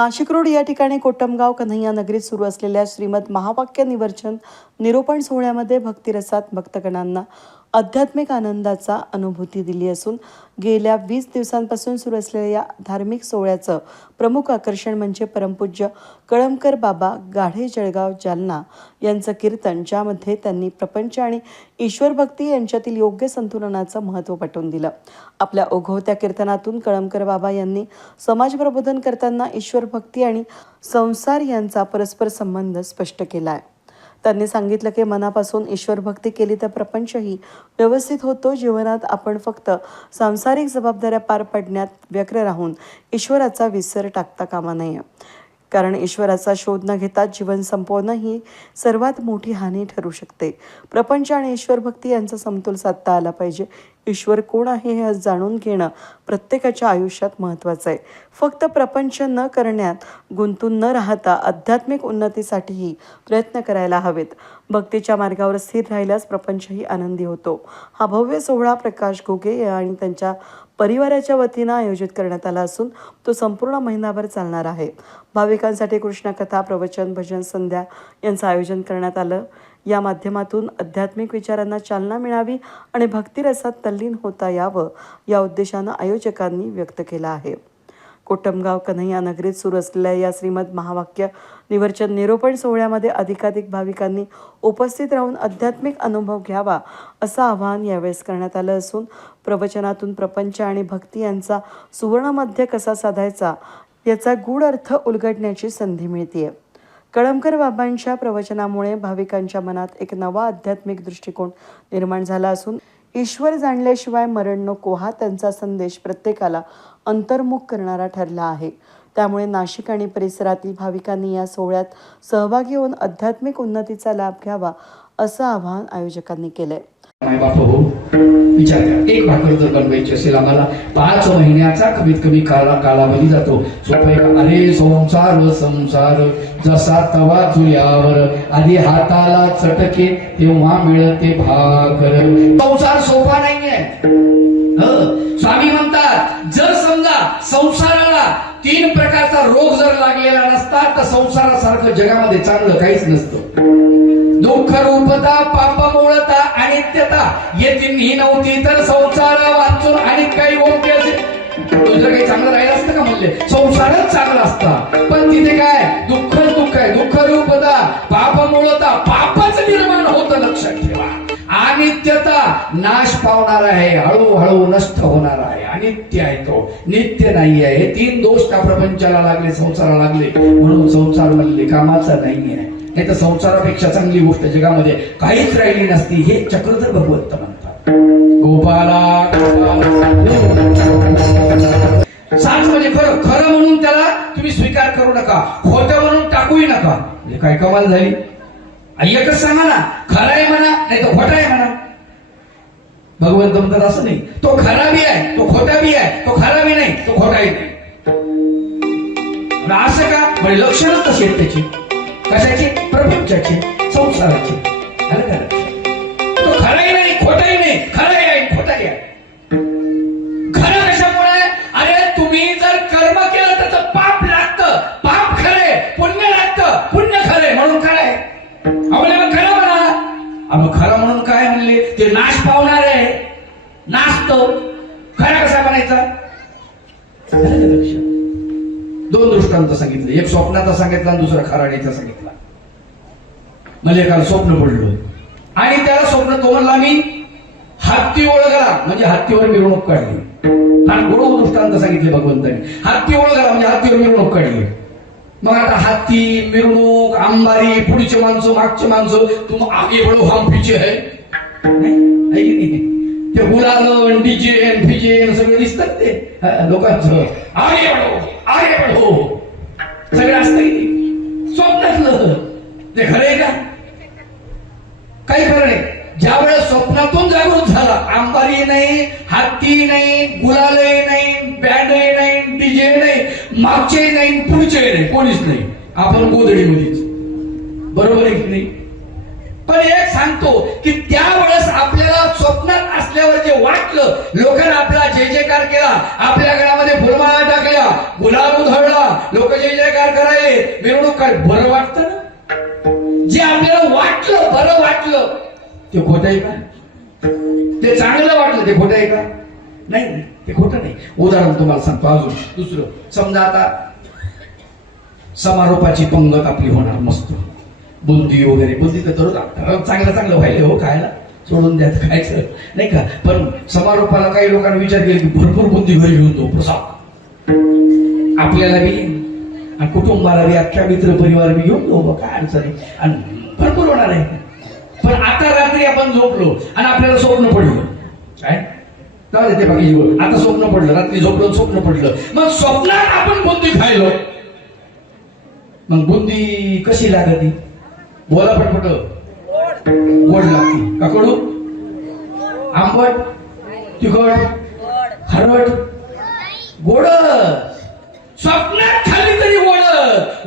Nashik road या ठिकाणी कोटमगाव कन्हैया नगरीत सुरू असलेल्या श्रीमद महावाक्य निवर्चन निरूपण सोहळ्यामध्ये भक्तिरसात भक्तगणांना आध्यात्मिक आनंदाचा अनुभूती दिली असून गेल्या वीस दिवसांपासून सुरू असलेल्या या धार्मिक सोहळ्याचं प्रमुख आकर्षण म्हणजे परमपूज्य कळमकर बाबा गाढे जळगाव जालना यांचं कीर्तन ज्यामध्ये त्यांनी प्रपंच आणि ईश्वर भक्ती यांच्यातील योग्य संतुलनाचं महत्त्व पटवून दिलं. आपल्या ओघवत्या कीर्तनातून कळमकर बाबा यांनी समाज प्रबोधन करताना ईश्वर भक्ती आणि संसार यांचा परस्पर संबंध स्पष्ट केला आहे त्यांनी सांगितलं की मनापासून ईश्वर भक्ती केली तर प्रपंचही व्यवस्थित होतो. जीवनात आपण फक्त सांसारिक जबाबदाऱ्या पार पडण्यात व्यग्र राहून ईश्वराचा विसर टाकता कामा नये. कारण ईश्वराचा शोध न घेता जीवन संपवणं ही सर्वात मोठी हानी ठरू शकते. प्रपंच आणि ईश्वर भक्ती यांचा समतोल साधता आला पाहिजे. ईश्वर कोण आहे हे जाणून घेणं प्रत्येकाच्या आयुष्यात महत्त्वाचं आहे. फक्त प्रपंच न करण्यात गुंतून न राहता आध्यात्मिक उन्नतीसाठीही प्रयत्न करायला हवेत. भक्तीच्या मार्गावर स्थिर राहिल्यास प्रपंचही आनंदी होतो. हा भव्य सोहळा प्रकाश घोगे आणि त्यांच्या परिवाराच्या वतीनं आयोजित करण्यात आला असून तो संपूर्ण महिनाभर चालणार आहे. भाविकांसाठी कृष्णकथा प्रवचन भजन संध्या यांचं आयोजन करण्यात आलं. या माध्यमातून आध्यात्मिक विचारांना चालना मिळावी आणि भक्तिरसात तल्लीन होता यावं या उद्देशानं आयोजकांनी व्यक्त केलं आहे. कोटमगाव कन्हैया नगरीत सुरू असलेल्या या श्रीमद महावाक्य निवर्चन निरोपण सोहळ्यामध्ये अधिकाधिक भाविकांनी उपस्थित राहून आध्यात्मिक अनुभव घ्यावा असं आवाहन यावेळेस करण्यात आलं असून प्रवचनातून प्रपंच आणि भक्ती यांचा सुवर्णमध्य कसा साधायचा याचा गूढ अर्थ उलगडण्याची संधी मिळते कळमकर बाबांच्या प्रवचनामुळे भाविकांच्या मनात एक नवा आध्यात्मिक दृष्टिकोन निर्माण झाला असून ईश्वर जाणल्याशिवाय मरण नको हा त्यांचा संदेश प्रत्येकाला अंतर्मुख करणारा ठरला आहे. त्यामुळे नाशिक आणि परिसरातील भाविकांनी या सोहळ्यात सहभागी होऊन आध्यात्मिक उन्नतीचा लाभ घ्यावा असं आवाहन आयोजकांनी केलंय. विचार करा. एक भाकर जर बनवायची असेल आम्हाला पाच महिन्याचा कमीत कमी काला कालावधी जातो. अरे संसार संसार जसा तवा चुल्यावर आधी हाताला चटके तेव्हा मिळते भाकर. संसार सोपा नाहीये. स्वामी म्हणतात जर समजा संसाराला तीन प्रकारचा रोग जर लागलेला नसता तर संसारासारखं जगामध्ये चांगलं काहीच नसतं. दुःख रूपता पाप मूळता अनित्यता येतील ही नव्हती तर संसार वाचून आणि काही ओके तुझं काही चांगलं राहिलं असतं का म्हणले? संसारच चांगला असता. पण तिथे काय? दुःख दुःख आहे. दुःख रूपता पाप मूळता पापच निर्माण होत लक्षात ठेवा. अनित्यता नाश पावणार आहे हळूहळू नष्ट होणार आहे. अनित्य आहे तो. नित्य नाही आहे हे तीन दोष त्या प्रपंचाला लागले संसाराला लागले. म्हणून संसार म्हणले कामाचा नाही आहे नाही तर संसारापेक्षा चांगली गोष्ट जगामध्ये काहीच राहिली नसती हे चक्रधर भगवंत म्हणतात. गोपाला सांग म्हणजे खरं खरं म्हणून त्याला तुम्ही स्वीकार करू नका खोटं म्हणून टाकूही नका. म्हणजे काय कमाल झाली? आ, एकच सांगा ना खरं आहे म्हणा नाही तो खोटा आहे म्हणा. भगवंत म्हणतात असं नाही तो खरा बी आहे तो खोटा बी आहे तो खरा बी नाही तो खोटाही नाही. असं का? म्हणजे लक्षणच तसे आहेत त्याची. कशाची प्रपंचाची संसाराची. आलं का? लक्षात? तो खराही नाही खोटाही नाही. खराही आहे खोटाही आहे. खरं कशामुळे? अरे तुम्ही जर कर्म केलं तर ते पाप लागतं. पाप खरे पुण्य लागतं. पुण्य खरे म्हणून खरं आहे. आपल्या खरं म्हणा. अहो खरं म्हणून काय म्हणले? ते नाश पावणार आहे. नाचतो खरा कसा बनायचा दोन दृष्टांत सांगितले. एक स्वप्नाचा सांगितला आणि दुसरा खराडीचा सांगितला. म्हणजे मला काल स्वप्न पडलं. आणि त्याला स्वप्न तो म्हणला मी हत्ती ओळखला. म्हणजे हत्तीवर मिरवणूक काढली. आणि गुरु दृष्टांत सांगितले भगवंतांनी. हत्ती ओळखला म्हणजे हत्तीवर मिरवणूक काढली. मग आता हत्ती मिरवणूक अंबारी पुढचे माणसं मागचे माणसं तुम आगे बढो हम पिचे है. की नाही? ते गुलालन डिजेन फिजेन सगळे दिसतात ते लोकांचं. आगे बढो आगे बढो. सगळं असतं की स्वप्नातलं. ते खरं आहे का काही खरं नाही ज्या वेळेस स्वप्नातून जागृत झाला अंबारी नाही हत्ती नाही गुलालही नाही बँडही नाही डीजे नाही मागचे नाही पुढचे नाही कोणीच नाही. आपण गोधडीमध्येच. बरोबर आहे की नाही? पण एक सांगतो की त्यावेळेस आपल्याला स्वप्नात असल्यावर जे वाटलं लोकांना आपला जय जयकार केला आपल्या घरामध्ये फुलमाळा टाकल्या गुलाब उधळला लोक जय जयकार करायले. मिरवणूक काय बरं वाटतं ना? जे आपल्याला वाटलं बरं वाटलं ते खोट आहे का? ते चांगलं वाटलं ते खोट आहे का? नाही ते खोटं नाही. उदाहरण तुम्हाला सांगतो अजून. दुसरं समजा आता समारोपाची पंगत आपली होणार मस्त. बुंदी वगैरे. बुंदी तर दररोज चांगलं चांगलं व्हायला हो खायला. सोडून द्यात खायचं. नाही का? पण समारोपाला काही लोकांना विचार केला की भरपूर बुंदी घरी घेऊन तो प्रसाद. आपल्याला बी आणि कुटुंबाला बी अख्ख्या मित्र परिवार बी घेऊन जाऊ काय अडचण आहे? आणि भरपूर होणार आहे. पण आता रात्री आपण झोपलो आणि आपल्याला स्वप्न पडलं. काय? चालेल ते बाकी गोष्ट. आता स्वप्न पडलं रात्री झोपलं स्वप्न पडलं. मग स्वप्नात आपण बुंदी खायलो. मग बुंदी कशी लागती? बोला पटपट. गोड लागते. का कडू? आंबट? तिखट? खारट गोड. स्वप्नात खाली तरी गोड.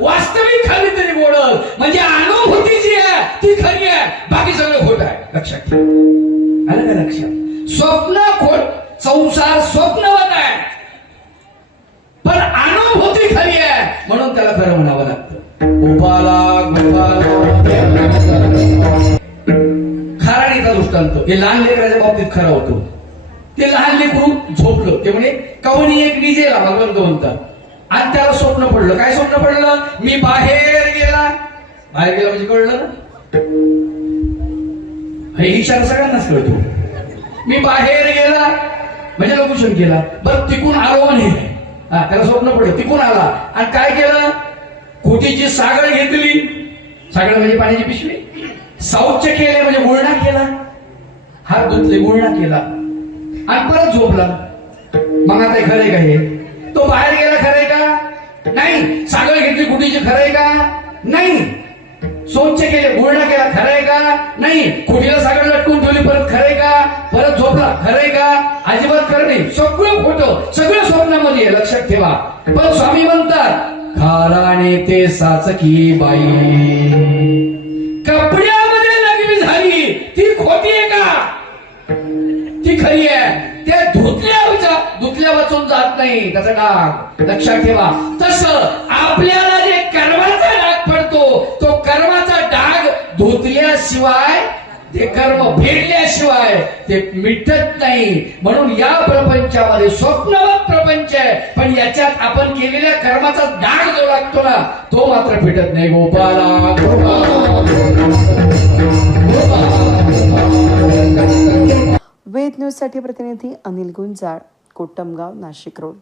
वास्तविक खाली तरी गोड. म्हणजे अनुभूती जी आहे ती खरी आहे. बाकी सगळं खोट आहे. लक्षात ठेवा. आलं का लक्षात? स्वप्न खोट संसार स्वप्नवत आहे. पण अनुभूती खरी आहे म्हणून त्याला खरं म्हणावं लागतं. गोपाला गोपाला खराणीचा दृष्टांत. हे लहान लेकराच्या बाबतीत खरा होतो. ते लहान लेकरू झोपलं. ते म्हणे कवनी एक डीजे लावा भगवंत म्हणतात. आणि त्याला स्वप्न पडलं. काय स्वप्न पडलं? मी बाहेर गेला. बाहेर गेला म्हणजे कळलं? ना हे इशारा सगळ्यांनाच कळतो. मी बाहेर गेला. म्हणजे लोकेशन केला. बरं तिकून आलो म्हणे हा त्याला स्वप्न पडलं. तिकून आला. आणि काय केलं? खोटीची सागळ घेतली. सागळ म्हणजे पाण्याची पिशवी. साऊथचे केले म्हणजे गुळणा केला. हात धुतले गुळणा केला. आणि परत झोपला. मग आता खरंय का हे? तो बाहेर गेला खरंय का? नाही. सागळ घेतली कुठीची खरंय का? नाही. स्वच्छ केले गुळणा केला खरंय का? नाही खुटीला सागड लटकून ठेवली परत खरंय का? परत झोपला खरंय का? अजिबात खरं नाही. सगळं खोटं सगळं स्वप्नामध्ये लक्षात ठेवा. पण स्वामी म्हणतात खाराने ते साचकी बाई. कपड्यामध्ये लग्न झाली. ती खोटी आहे का? ती खरी आहे. त्या धुतल्या धुतल्या वाचून जात नाही. त्याचा डाग लक्षात ठेवा. तस आपल्याला धुतल्याशिवाय ते कर्म फेडल्याशिवाय ते मिटत नाही. म्हणून या प्रपंचामध्ये स्वप्नवत प्रपंच आहे. पण याच्यात आपण केलेल्या कर्माचा दाग जो लागतो ना तो मात्र फिटत नाही. गोपाला वेद वेद न्यूजसाठी प्रतिनिधी अनिल गुंजाळ कोट्टमगाव नाशिक रोड.